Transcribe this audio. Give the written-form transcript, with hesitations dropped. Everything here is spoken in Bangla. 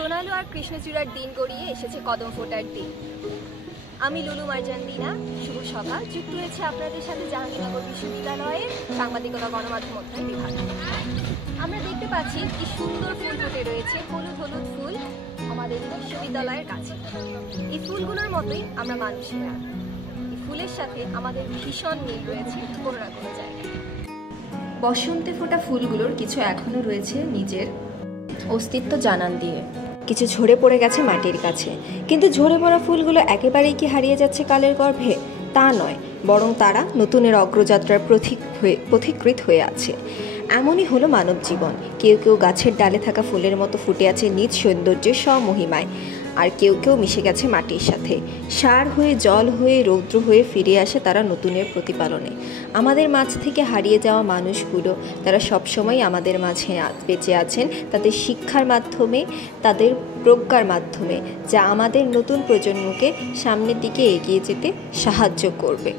সোনালু আর কৃষ্ণচূড়ার দিন গড়িয়ে এসেছে কদম ফোটার দিন। আমি লুলু মার্জান দিনা। শুভ সকাল। যুক্ত হয়েছে আপনাদের সাথে জাহাঙ্গীরনগর বিশ্ববিদ্যালয়ের সাংবাদিকতা গণমাধ্যম অধ্যয়ন বিভাগ। আমরা দেখতে পাচ্ছি কি সুন্দর ফুল ফুটে রয়েছে, হলুদ হলুদ ফুল আমাদের বিশ্ববিদ্যালয়ের কাছে। এই ফুলগুলোর মতোই আমরা মানুষেরা, এই ফুলের সাথে আমাদের ভীষণ মিল রয়েছে কোনো না কোনো জায়গায়। বসন্তে ফোটা ফুলগুলোর কিছু এখনো রয়েছে নিজের অস্তিত্ব জানান দিয়ে, কিছু ঝরে পড়ে গেছে মাটির কাছে। কিন্তু ঝরে পড়া ফুলগুলো একেবারেই কি হারিয়ে যাচ্ছে কালের গর্ভে? তা নয়, বরং তারা নতুনের অগ্রযাত্রার পথিকৃৎ হয়ে আছে। এমনই হলো মানব জীবন। কেউ কেউ গাছের ডালে থাকা ফুলের মতো ফুটে আছে নিজ সৌন্দর্যের স্বমহিমায়, আর কেউ কেউ মিশে গেছে মাটির সাথে। সার হয়ে, জল হয়ে, রৌদ্র হয়ে ফিরে আসে তারা নতুনের প্রতিপালনে। আমাদের মাঝ থেকে হারিয়ে যাওয়া মানুষগুলো, তারা সবসময় আমাদের মাঝে বেঁচে আছেন তাদের শিক্ষার মাধ্যমে, তাদের প্রজ্ঞার মাধ্যমে, যা আমাদের নতুন প্রজন্মকে সামনের দিকে এগিয়ে যেতে সাহায্য করবে।